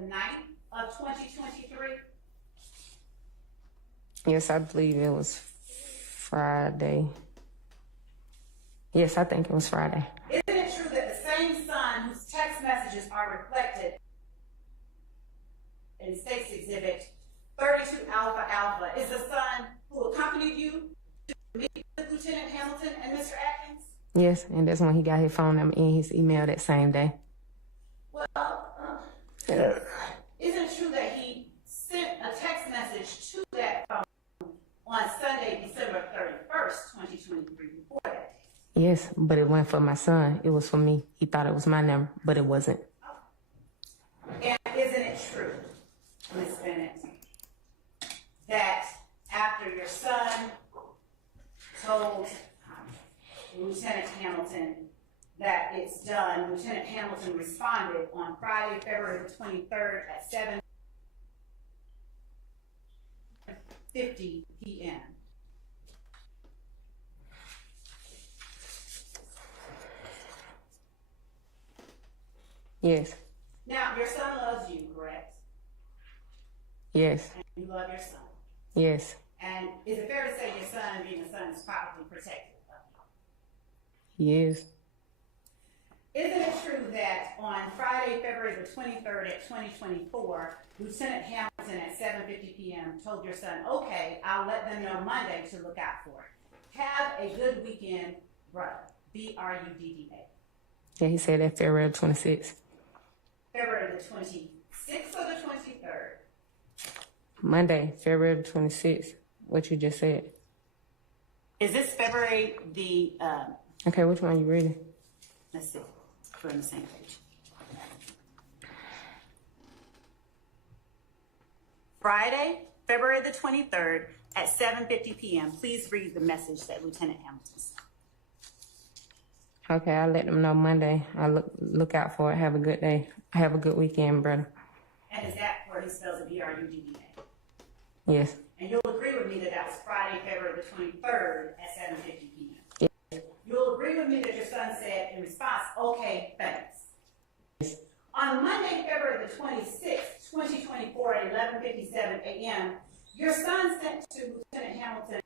the 9th of 2023? Yes, I believe it was Friday. Yes, I think it was Friday. Isn't it true that the same son whose text messages are reflected in State's Exhibit 32 Alpha Alpha is the son who accompanied you to meet with Lieutenant Hamilton and Mr. Atkins? Yes, and that's when he got his phone number and his email that same day. Well, isn't it true that he sent a text message to that phone on Sunday, December 31st, 2023, before that? Yes, but it wasn't for my son. It was for me. He thought it was my number, but it wasn't. And isn't it true, Ms. Bennett, that after your son told Lieutenant Hamilton that it's done, Lieutenant Hamilton responded on Friday, February the 23rd at 7:50 p.m. Yes. Now, your son loves you, correct? Yes. And you love your son. Yes. And is it fair to say your son, being a son, is probably protective of you? He is. Isn't it true that on Friday, February the 23rd at 2024, Lieutenant Hamilton at 7:50 p.m. told your son, okay, I'll let them know Monday to look out for it. Have a good weekend, brother. BRUDDA. Yeah, he said that February 26th. February the 26th or the 23rd? Monday, February 26th. What you just said. Is this February the, Okay, which one you reading? let's see, we're on the same page. Friday, February the 23rd at 7:50 p.m. Please read the message that Lieutenant Hamilton sent. Okay, I'll let them know Monday. I'll look out for it. Have a good day. Have a good weekend, brother. And is that where he spells it BRUDDA? Yes. And you'll agree with me that that was Friday, February the 23rd at 7:50 p.m. Yes. You'll agree with me that your son said in response, okay, thanks. Yes. On Monday, February the 26th, 2024 at 11:57 a.m., your son sent to Lieutenant Hamilton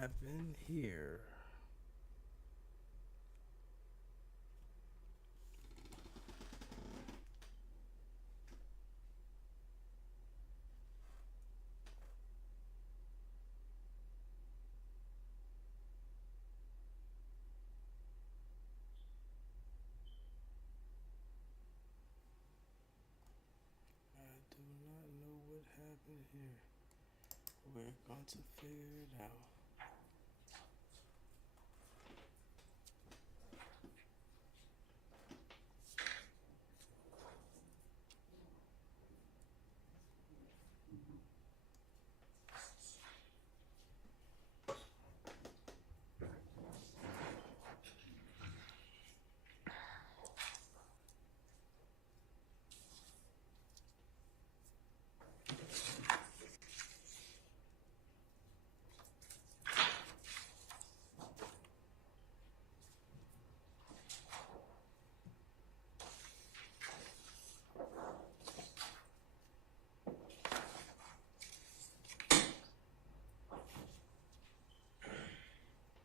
happened here? I do not know what happened here. We're going to figure it out.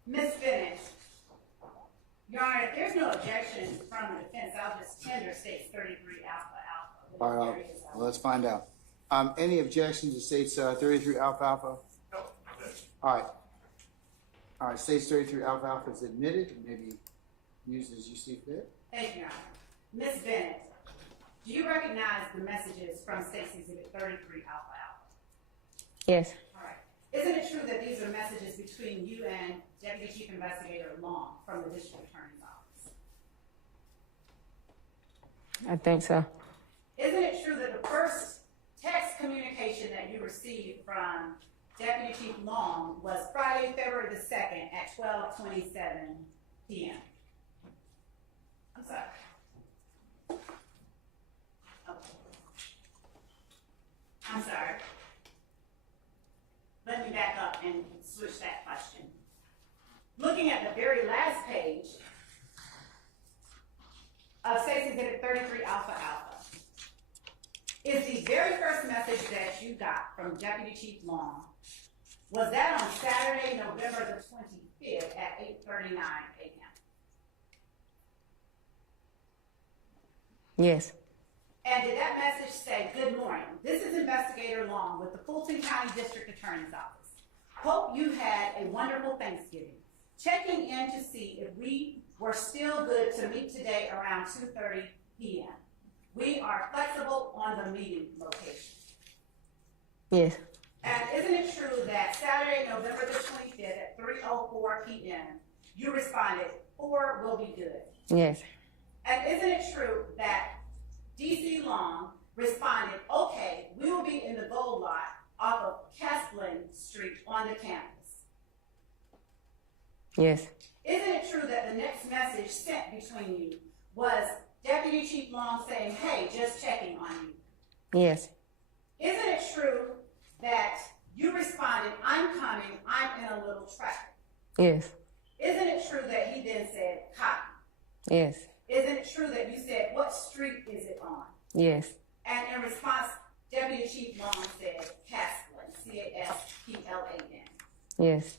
Ms. Bennett, Your Honor, if there's no objection from the defense, I'll just tender states 33 alpha alpha. All right, well, let's find out. Any objection to states 33 alpha alpha? No. All right. All right, states 33 alpha alpha is admitted and maybe used as you see fit. Thank you, Your Honor. Ms. Bennett, do you recognize the messages from State's Exhibit 33 alpha alpha? Yes. All right. Isn't it true that these are messages between you and Deputy Chief Investigator Long from the District Attorney's Office? I think so. Isn't it true that the first text communication that you received from Deputy Chief Long was Friday, February the 2nd at 12:27 p.m.? I'm sorry. Okay. I'm sorry. Let me back up and switch that question. Looking at the very last page of State's Exhibit 33 alpha alpha is the very first message that you got from Deputy Chief Long. Was that on Saturday, November the 25th at 8:39 a.m.? Yes. And did that message say, "Good morning, this is Investigator Long with the Fulton County District Attorney's Office. Hope you had a wonderful Thanksgiving. Checking in to see if we were still good to meet today around 2:30 p.m. We are flexible on the meeting location." Yes. And isn't it true that Saturday, November the 25th at 3:04 p.m., you responded, "4 will be good"? Yes. And isn't it true that D.C. Long responded, "Okay, we will be in the gold lot off of Kesplin Street on the campus"? Yes. Isn't it true that the next message sent between you was Deputy Chief Long saying, "Hey, just checking on you"? Yes. Isn't it true that you responded, "I'm coming, I'm in a little traffic"? Yes. Isn't it true that he then said, "Copy"? Yes. Isn't it true that you said, "What street is it on"? Yes. And in response, Deputy Chief Long said, "Casplin, Casplin." Yes.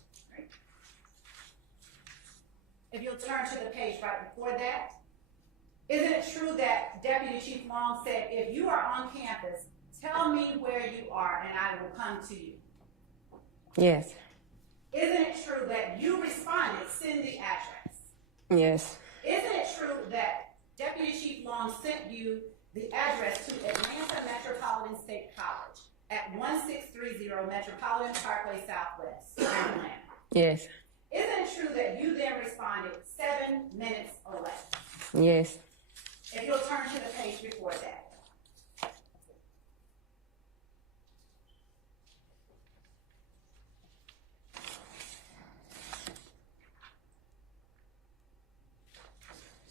If you'll turn to the page right before that, isn't it true that Deputy Chief Long said, "If you are on campus, tell me where you are and I will come to you"? Yes. Isn't it true that you responded, "Send the address"? Yes. Isn't it true that Deputy Chief Long sent you the address to Atlanta Metropolitan State College at 1630 Metropolitan Parkway Southwest in Atlanta? Yes. Isn't it true that you then responded 7 minutes away? Yes. If you'll turn to the page before that.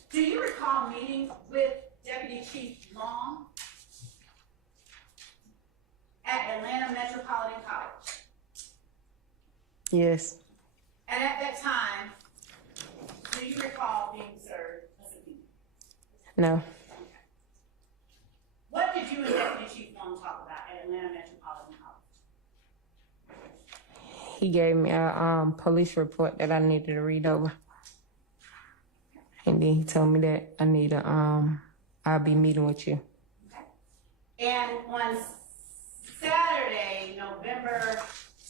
Do you recall meeting with Deputy Chief Long at Atlanta Metropolitan College? Yes. And at that time, do you recall being served a subpoena? No. What did you and Deputy Chief Long talk about at Atlanta Metropolitan College? He gave me a police report that I needed to read over. And then he told me that I need I'll be meeting with you. And on Saturday, November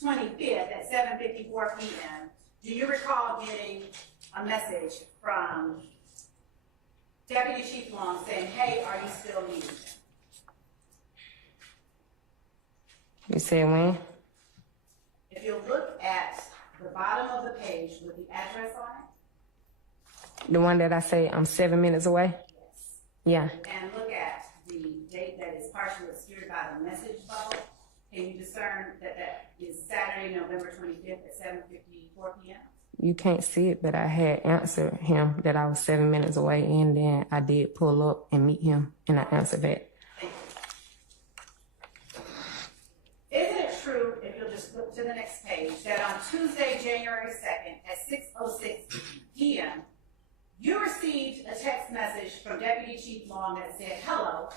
25th at 7:54 p.m., do you recall getting a message from Deputy Chief Long saying, hey, are you still needing him? You said when? If you look at the bottom of the page with the address on it, The one that I say I'm 7 minutes away? yes. Yeah. And look at the date that is partially obscured by the message bubble. Can you discern that that is Saturday, November 25th at 7:54 p.m.? You can't see it, but I had answered him that I was 7 minutes away, and then I did pull up and meet him, and I answered that. Thank you. Isn't it true, if you'll just flip to the next page, that on Tuesday, January 2nd at 6:06 p.m., you received a text message from Deputy Chief Long that said, hello,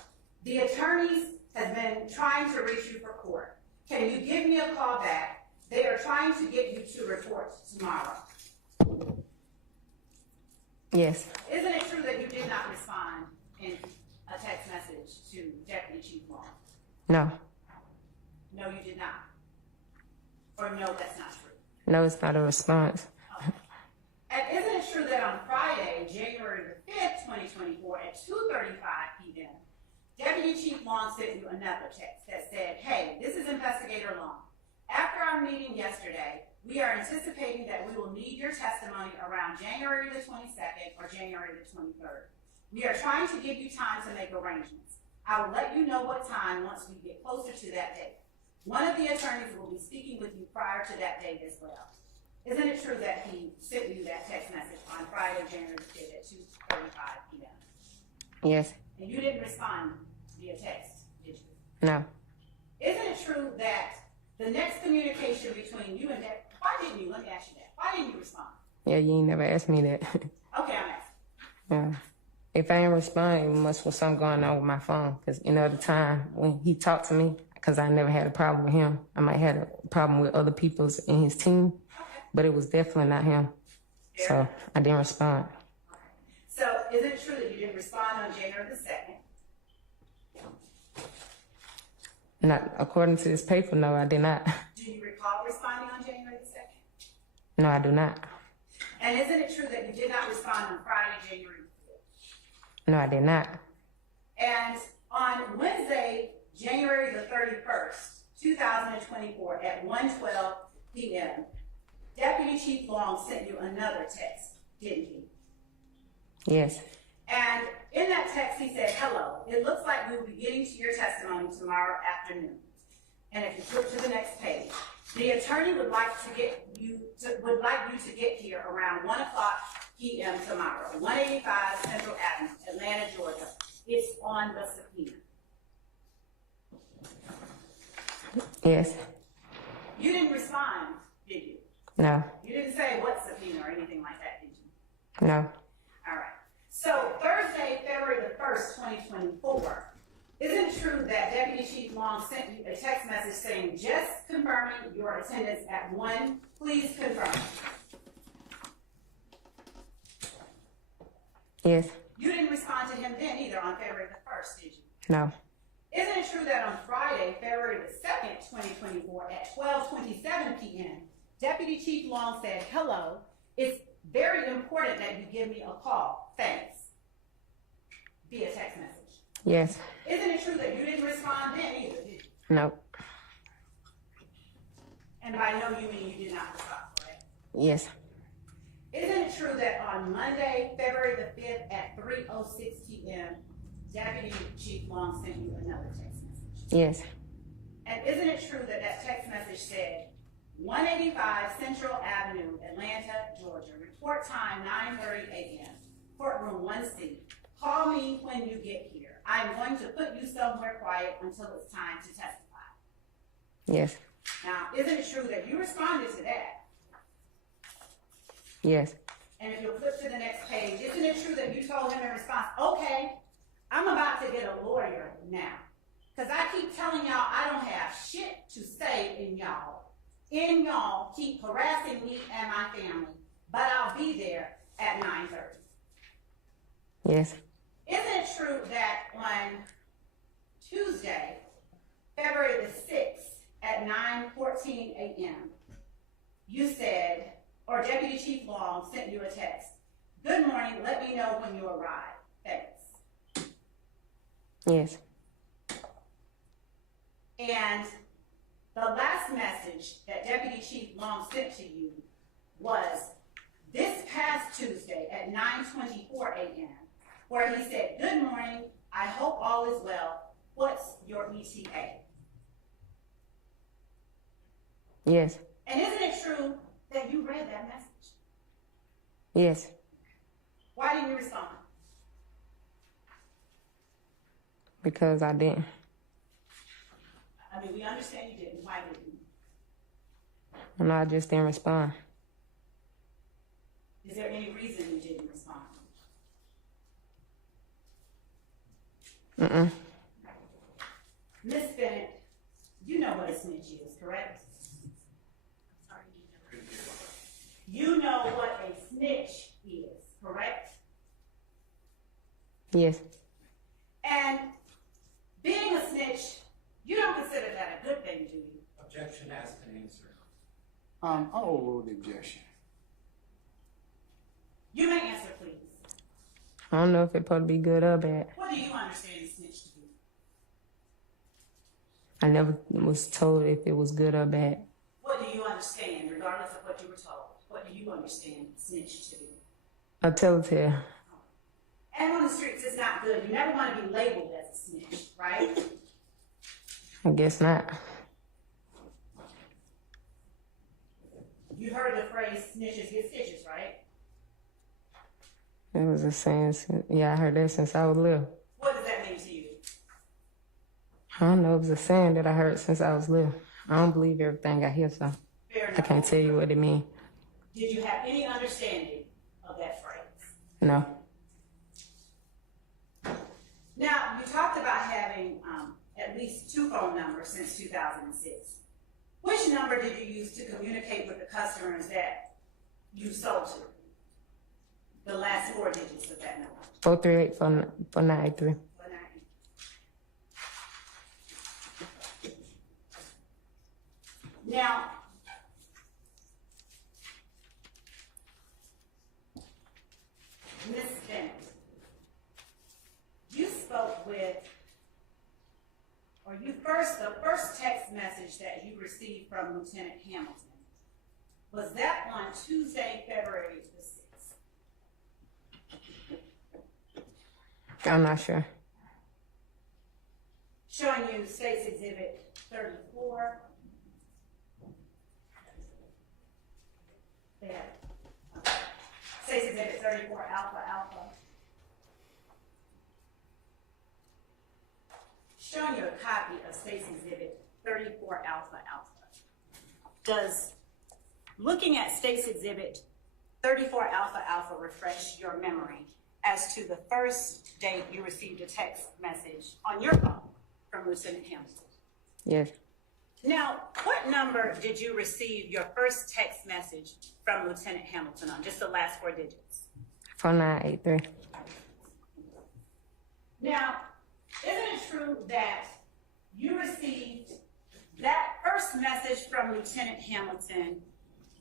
the attorneys have been trying to reach you for court. Can you give me a call back? They are trying to get you to report tomorrow. Yes. Isn't it true that you did not respond in a text message to Deputy Chief Long? No. No, you did not. Or no, that's not true. No, it's not a response. Okay. And isn't it true that on Friday, January the 5th, 2024, at 2:35 p.m., Deputy Chief Long sent you another text that said, hey, this is Investigator Long. After our meeting yesterday, we are anticipating that we will need your testimony around January the 22nd or January the 23rd. We are trying to give you time to make arrangements. I will let you know what time once we get closer to that date. One of the attorneys will be speaking with you prior to that date as well. Isn't it true that he sent you that text message on Friday, January the 5th at 2:35 p.m.? Yes. And you didn't respond via text, did you? No. Isn't it true that the next communication between you and that, why didn't you, let me ask you that, why didn't you respond? Yeah, you ain't never asked me that. Okay, I'm asking. Yeah. If I ain't respond, it must be something going on with my phone. Because any other time when he talked to me, because I never had a problem with him, I might have a problem with other people's in his team, but it was definitely not him. So I didn't respond. So is it true that you didn't respond on January the 2nd? Not according to this paper, no, I did not. Do you recall responding on January the 2nd? No, I do not. And isn't it true that you did not respond on Friday, January the 5th? No, I did not. And on Wednesday, January the 31st, 2024 at 1:12 p.m., Deputy Chief Long sent you another text, didn't he? Yes. And in that text, he said, hello, it looks like we will be getting to your testimony tomorrow afternoon. And if you flip to the next page, the attorney would like you to get here around 1 o'clock p.m. tomorrow, 185 Central Avenue, Atlanta, Georgia. It's on the subpoena. Yes. You didn't respond, did you? No. You didn't say what subpoena or anything like that, did you? No. All right. So Thursday, February the 1st, 2024, isn't it true that Deputy Chief Long sent you a text message saying, just confirming your attendance at 1, please confirm? Yes. You didn't respond to him then either on February the 1st, did you? No. Isn't it true that on Friday, February the 2nd, 2024, at 12:27 p.m., Deputy Chief Long said, hello, it's very important that you give me a call. Thanks. Via text message. Yes. Isn't it true that you didn't respond then either, did you? No. And by no, you mean you did not respond, correct? Yes. Isn't it true that on Monday, February the 5th at 3:06 p.m., Deputy Chief Long sent you another text message? Yes. And isn't it true that that text message said, 185 Central Avenue, Atlanta, Georgia, report time 9:30 a.m., courtroom 1C. Call me when you get here. I'm going to put you somewhere quiet until it's time to testify. Yes. Now, isn't it true that you responded to that? Yes. And if you'll flip to the next page, isn't it true that you told him in response, okay, I'm about to get a lawyer now. Because I keep telling y'all I don't have shit to say in y'all in y'all keep harassing me and my family, but I'll be there at 9:30. Yes. Isn't it true that on Tuesday, February the 6th at 9:14 a.m., you said, or Deputy Chief Long sent you a text, "Good morning, let me know when you arrive. Thanks." Yes. And the last message that Deputy Chief Long sent to you was this past Tuesday at 9:24 a.m., where he said, "Good morning, I hope all is well. What's your ETA?" Yes. And isn't it true that you read that message? Yes. Why didn't you respond? Because I didn't. I mean, we understand you didn't. Why didn't you? And I just didn't respond. Is there any reason you didn't respond? Mm-mm. Miss Bennett, you know what a snitch is, correct? You know what a snitch is, correct? Yes. And being a snitch, you don't consider that a good thing, do you? Objection asked and answered. I'll overrule the objection. You may answer, please. I don't know if it's supposed to be good or bad. What do you understand a snitch to be? I never was told if it was good or bad. What do you understand, regardless of what you were told? What do you understand snitch to be? A telltale. And on the streets, it's not good. You never want to be labeled as a snitch, right? I guess not. You heard the phrase snitches get stitches, right? It was a saying. Yeah, I heard that since I was little. What does that mean to you? I don't know. It was a saying that I heard since I was little. I don't believe everything I hear, so Fair I enough. can't tell you what it means. Did you have any understanding of that phrase? No. Now, you talked about having at least 2 phone numbers since 2006. Which number did you use to communicate with the customers that you sold to? The last 4 digits of that number. 438 4983. Now, Ms. Bennett, you spoke with, or the first text message that you received from Lieutenant Hamilton, was that on Tuesday, February the 6th? I'm not sure. Showing you State's Exhibit 34. There. State's Exhibit 34, Alpha Alpha. Showing you a copy of State's Exhibit 34, Alpha Alpha. Does looking at State's Exhibit 34, Alpha Alpha refresh your memory as to the first date you received a text message on your phone from Lieutenant Hamilton? Yes. Now, what number did you receive your first text message from Lieutenant Hamilton on? Just the last 4 digits. 4983. Now, isn't it true that you received that first message from Lieutenant Hamilton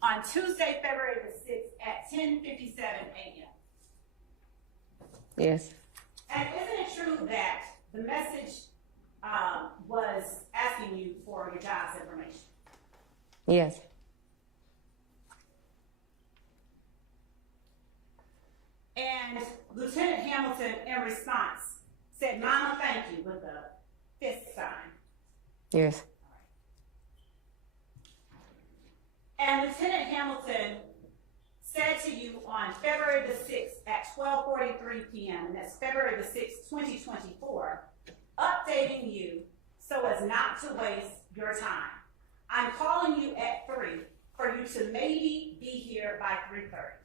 on Tuesday, February the 6th at 10:57 a.m.? Yes. And isn't it true that the message was asking you for your job's information? Yes. And Lieutenant Hamilton, in response, said, "Mama, thank you," with a fist sign. Yes. And Lieutenant Hamilton said to you on February the 6th at 12:43 p.m., and that's February the 6th, 2024, updating you so as not to waste your time. "I'm calling you at 3 for you to maybe be here by 3:30.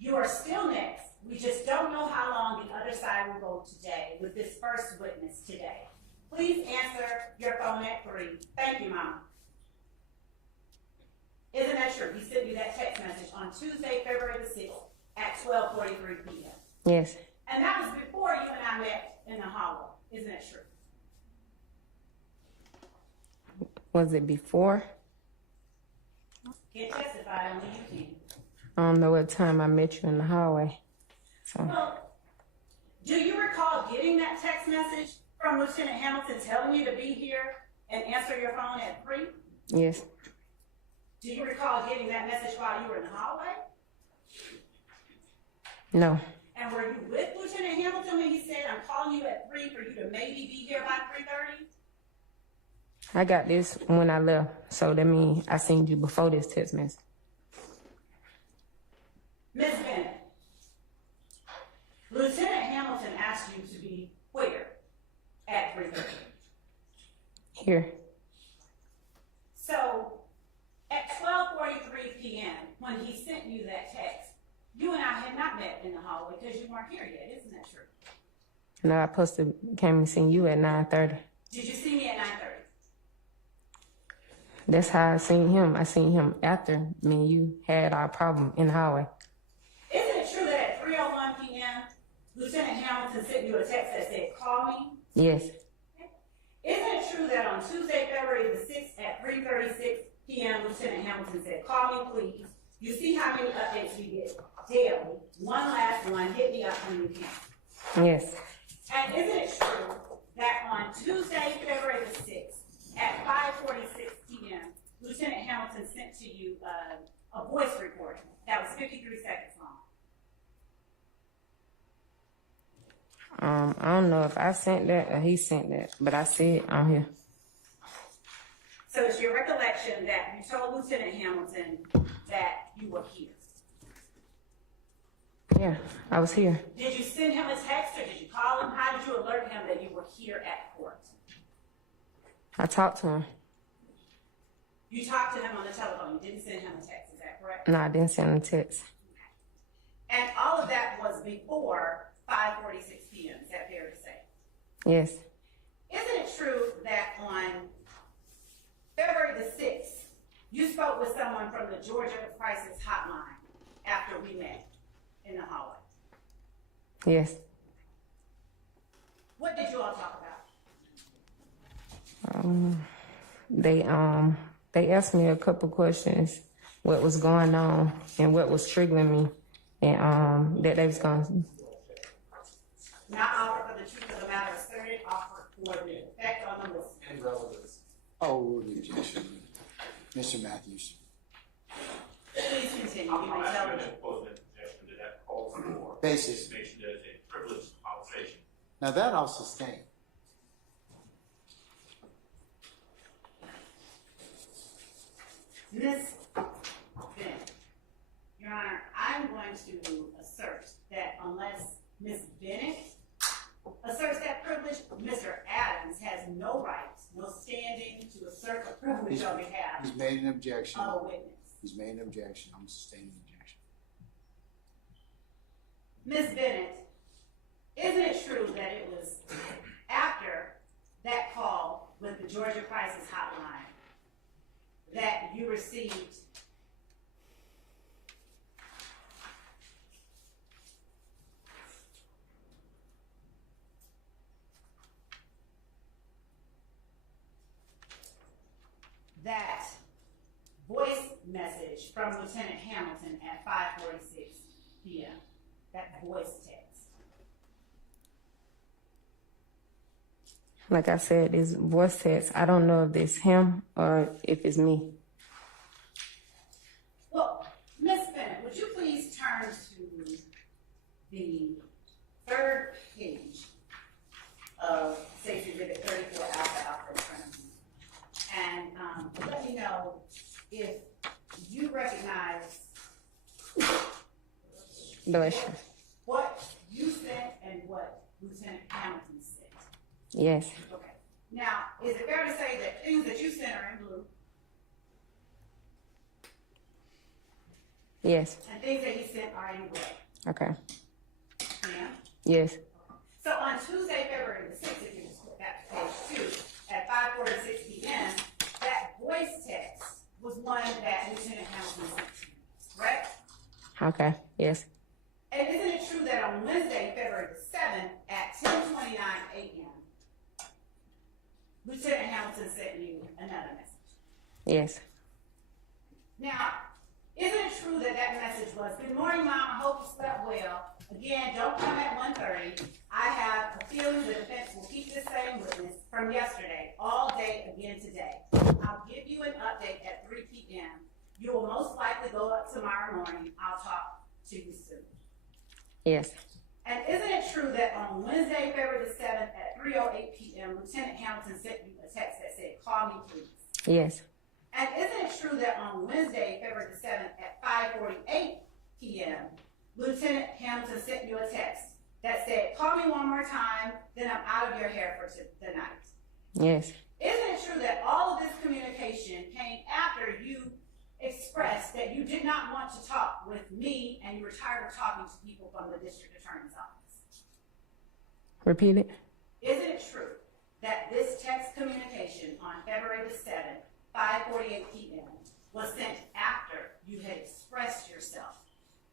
You are still next. We just don't know how long the other side will go today with this first witness today. Please answer your phone at 3. Thank you, Mama." Isn't that true? He sent you that text message on Tuesday, February the 6th at 12:43 p.m. Yes. And that was before you and I met in the hallway. Isn't that true? Was it before? Can't testify, only you can. I don't know what time I met you in the hallway. So Well, do you recall getting that text message from Lieutenant Hamilton telling you to be here and answer your phone at 3? yes. Do you recall getting that message while you were in the hallway? No. And were you with Lieutenant Hamilton when he said, I'm calling you at 3 for you to maybe be here by 3:30? I got this when I left. So that means I seen you before this text message. Ms. Bennett, Lieutenant Hamilton asked you to be where at 3:30? Here. So at 12:43 p.m., when he sent you that text, you and I had not met in the hallway because you weren't here yet. Isn't that true? No, I supposed to came and seen you at 9:30. Did you see me at 9:30? That's how I seen him. I seen him after me and you had our problem in the hallway. Isn't it true that at 3:01 p.m., Lieutenant Hamilton sent you a text that said, call me? Yes. Isn't it true that on Tuesday, February the 6th at 3:36 p.m., Lieutenant Hamilton said, call me, please? You see how many updates we get daily. One last one, hit me up when you can. Yes. And isn't it true that on Tuesday, February the 6th at 5:46 p.m., Lieutenant Hamilton sent to you a voice recording that was 53 seconds long? I don't know if I sent that or he sent that, but I see it on here. So it's your recollection that you told Lieutenant Hamilton that you were here. Yeah, I was here. Did you send him a text or did you call him? How did you alert him that you were here at court? I talked to him. You talked to him on the telephone. You didn't send him a text. Is that correct? No, I didn't send him a text. And all of that was before 5:46 p.m. Is that fair to say? Yes. Isn't it true that on February the 6th, you spoke with someone from the Georgia Crisis Hotline after we met in the hallway? Yes. What did you all talk about? They asked me a couple questions, what was going on and what was triggering me, and that they was going. Not offered for the truth of the matter asserted, offered for the effect on the listener. And relevance. Oh, the objection. Mr. Matthews. Please continue. You I'm may tell asking me. an opposing objection that that calls for Basis. information that is a privileged conversation. Now that I'll sustain. Ms. Bennett, Your Honor, I'm going to assert that unless Ms. Bennett asserts that privilege, Mr. Adams has no right, no standing to assert a privilege on behalf He's made an objection. of a witness. He's made an objection. I'm sustaining the objection. Ms. Bennett, isn't it true that it was after that call with the Georgia Crisis Hotline that you received that voice message from Lieutenant Hamilton at 5:46 p.m.? That voice text. Like I said, this voice text, I don't know if it's him or if it's me. Well, Ms. Bennett, would you please turn to the third page of Safety Exhibit 34 Alpha in front of you, and let me know if you recognize Bless you. what you sent and what Lieutenant Hamilton sent. Yes. Okay. Now, is it fair to say that things that you sent are in blue Yes. and things that he sent are in gray? Okay. Yeah? Yes. So on Tuesday, February the 6th, if you just flip back to page 2, at 5:46 p.m., that voice text was one that Lieutenant Hamilton sent to you, correct? Okay. Yes. And isn't it true that on Wednesday, February the 7th at 10:29 a.m., Lieutenant Hamilton sent you another message? Yes. Now, isn't it true that that message was, "Good morning, Mom, I hope you slept well. Again, don't come at 1:30. I have a feeling the defense will keep the same witness from yesterday all day again today. I'll give you an update at 3 p.m. You will most likely go up tomorrow morning. I'll talk to you soon." Yes. And isn't it true that on Wednesday, February the 7th at 3:08 p.m., Lieutenant Hamilton sent you a text that said, "Call me, please"? Yes. And isn't it true that on Wednesday, February the 7th at 5:48 p.m., Lieutenant Hamilton sent you a text that said, "Call me one more time, then I'm out of your hair for the night"? Yes. Isn't it true that all of this communication came after you expressed that you did not want to talk with me and you were tired of talking to people from the district attorney's office? Repeat it. Isn't it true that this text communication on February the 7th, 5:48 p.m., was sent after you had expressed yourself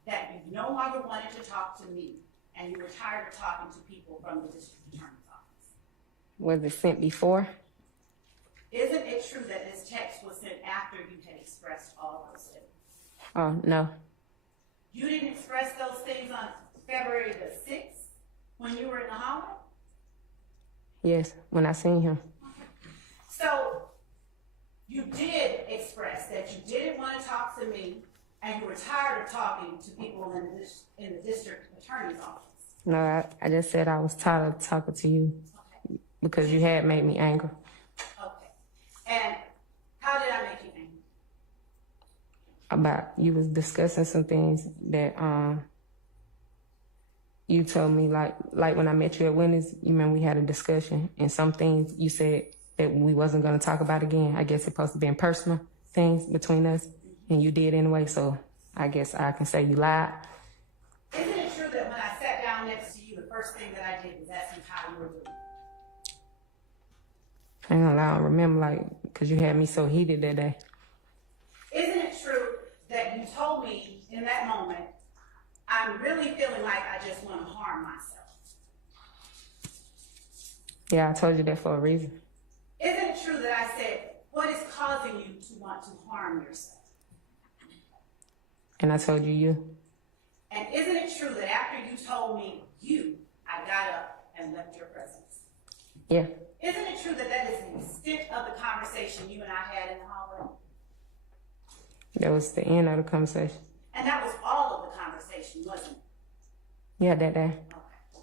that you no longer wanted to talk to me and you were tired of talking to people from the district attorney's office? Was it sent before? Isn't it true that this text was sent after you had expressed all those things? Oh, no. You didn't express those things on February the 6th when you were in the hallway? Yes. When I seen him. So you did express that you didn't want to talk to me and you were tired of talking to people in the district attorney's office. No, I just said I was tired of talking to you Okay. because you had made me angry. Okay. And how did I make you angry? About you was discussing some things that you told me like when I met you at Wendy's, you remember we had a discussion and some things you said that we wasn't gonna talk about again. I guess it's supposed to be personal things between us and you did anyway, so I guess I can say you lied. Isn't it true that when I sat down next to you, the first thing that I did was ask you how you were doing? I ain't gonna lie, I don't remember cause you had me so heated that day. Isn't it true that you told me in that moment, "I'm really feeling like I just want to harm myself"? Yeah, I told you that for a reason. Isn't it true that I said, "What is causing you to want to harm yourself"? And I told you. And isn't it true that after you told me I got up and left your presence? Yeah. Isn't it true that that is the extent of the conversation you and I had in the hallway? That was the end of the conversation. And that was all of the conversation, wasn't it? Yeah, that day. Okay.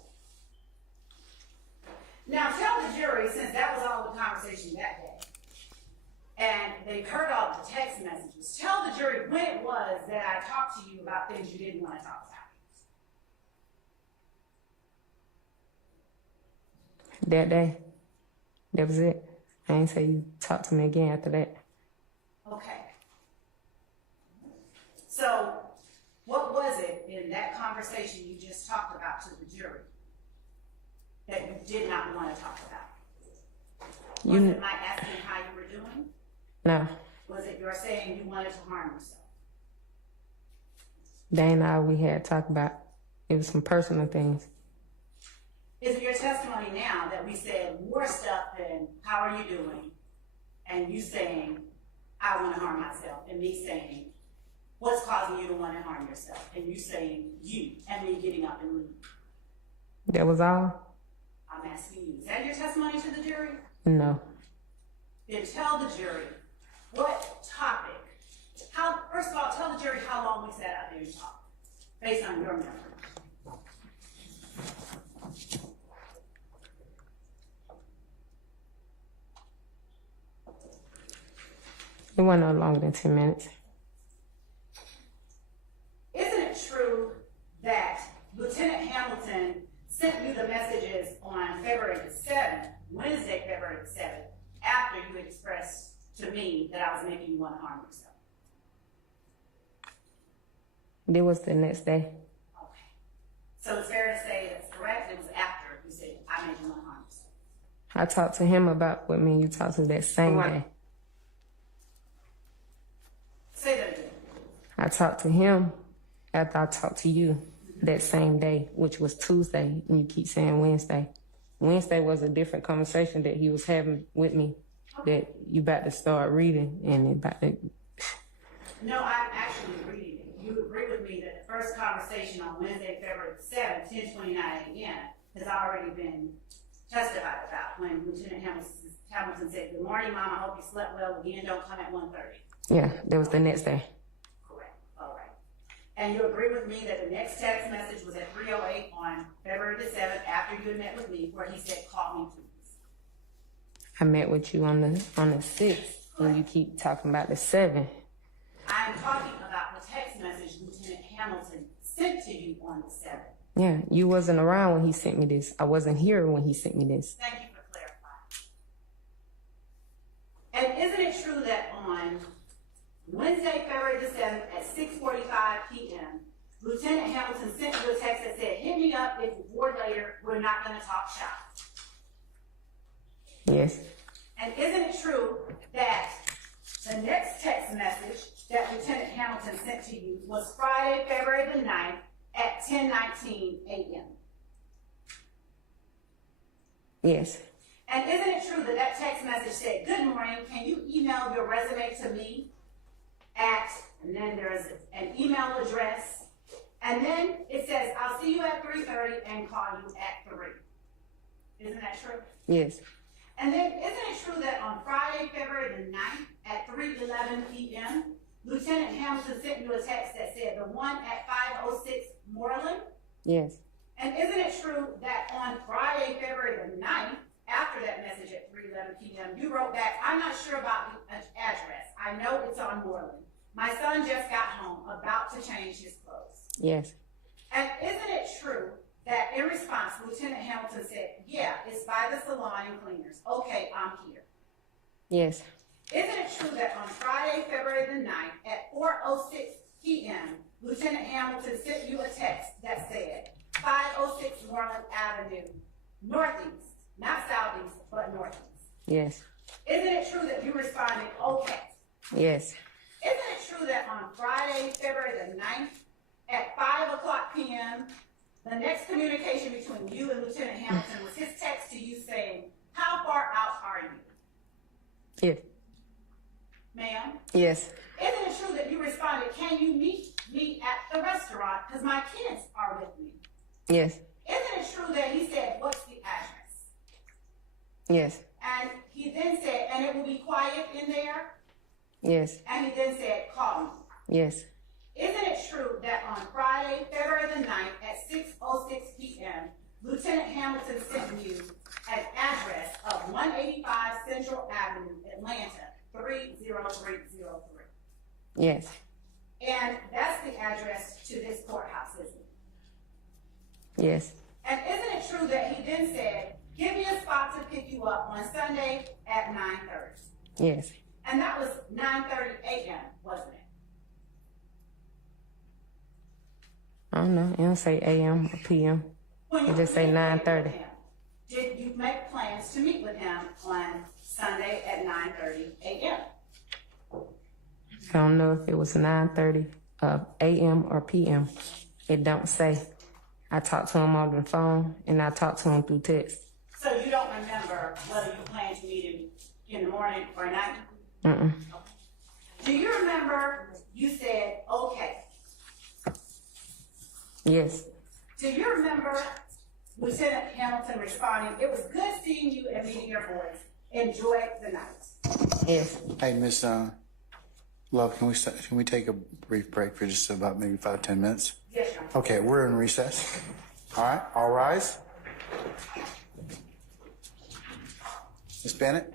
Now tell the jury, since that was all the conversation that day, and they've heard all the text messages, tell the jury when it was that I talked to you about things you didn't want to talk about. That day. That was it. I ain't say you talk to me again after that. Okay. So, what was it in that conversation you just talked about to the jury that you did not want to talk about? Was it my asking how you were doing? No. Was it your saying you wanted to harm yourself? That ain't all we had talked about. It was some personal things. Is it your testimony now that we said more stuff than "how are you doing?" and you saying "I want to harm myself," and me saying "what's causing you to want to harm yourself," and you saying "you," and me getting up and leaving? That was all? I'm asking you, is that your testimony to the jury? No. Then tell the jury what topic. First of all, tell the jury how long we sat out there and talked, based on your memory. It wasn't no longer than 10 minutes. Isn't it true that Lieutenant Hamilton sent you the messages on February the 7th, Wednesday, February the 7th, after you had expressed to me that I was making you want to harm yourself? It was the next day. Okay. So it's fair to say that's correct? It was after you said, "I made you want to harm yourself." I talked to him about what me and you talked to that same day. I talked to him after I talked to you that same day, which was Tuesday, and you keep saying Wednesday. Wednesday was a different conversation that he was having with me that you about to start reading and about to. No, I'm actually reading it. You agree with me that the first conversation on Wednesday, February 7th, 10:29 a.m. has already been testified about when Lieutenant Hamilton said, "Good morning, Mom. I hope you slept well. Again, don't come at 1:30. Yeah, that was the next day. Correct. All right. And you agree with me that the next text message was at 3:08 on February the 7th after you had met with me, where he said, "Call me, please." I met with you on the 6th, and you keep talking about the 7th. I'm talking about the text message Lieutenant Hamilton sent to you on the 7th. Yeah, you wasn't around when he sent me this. I wasn't here when he sent me this. Thank you for clarifying. And isn't it true that on Wednesday, February the 7th at 6:45 p.m., Lieutenant Hamilton sent you a text that said, "Hit me up if you're bored later. We're not going to talk shop." Yes. And isn't it true that the next text message that Lieutenant Hamilton sent to you was Friday, February the 9th at 10:19 a.m.? Yes. And isn't it true that that text message said, "Good morning, can you email your resume to me at," and then there's an email address, and then it says, "I'll see you at 3:30 and call you at 3." Isn't that true? Yes. And then isn't it true that on Friday, February the 9th at 3:11 p.m., Lieutenant Hamilton sent you a text that said, "The one at 506 Moreland"? Yes. And isn't it true that on Friday, February the 9th, after that message at 3:11 p.m., you wrote back, "I'm not sure about the address. I know it's on Moreland. My son just got home, about to change his clothes." Yes. And isn't it true that in response, Lieutenant Hamilton said, "Yeah, it's by the salon and cleaners. Okay, I'm here." Yes. Isn't it true that on Friday, February the 9th at 4:06 p.m., Lieutenant Hamilton sent you a text that said, 506 Moreland Avenue, northeast, not southeast, but northeast? Yes. Isn't it true that you responded, "Okay"? Yes. Isn't it true that on Friday, February the 9th at 5:00 p.m., the next communication between you and Lieutenant Hamilton was his text to you saying, "How far out are you?" Yes. Ma'am? Yes. Isn't it true that you responded, "Can you meet me at the restaurant because my kids are with me"? Yes. Isn't it true that he said, "What's the address?" Yes. And he then said, "And it will be quiet in there"? Yes. And he then said, "Call me." Yes. Isn't it true that on Friday, February the 9th at 6:06 p.m., Lieutenant Hamilton sent you an address of 185 Central Avenue, Atlanta, 30303? Yes. And that's the address to this courthouse, isn't it? Yes. And isn't it true that he then said, "Give me a spot to pick you up on Sunday at 9:30? Yes. And that was 9:30 a.m., wasn't it? I don't know. It don't say AM or PM. When you It just say communicated 9:30. with him, did you make plans to meet with him on Sunday at 9:30 a.m.? I don't know if it was 9:30 AM or PM. It don't say. I talked to him over the phone and I talked to him through text. So you don't remember whether you planned to meet him in the morning or night? Mm-mm. Do you remember you said, "Okay"? Yes. Do you remember Lieutenant Hamilton responding, "It was good seeing you and meeting your boys. Enjoy the night"? Yes. Hey, Miss Love, can we take a brief break for just about maybe 5-10 minutes? Yes, Your Honor. Okay, we're in recess. All right, all rise. Miss Bennett?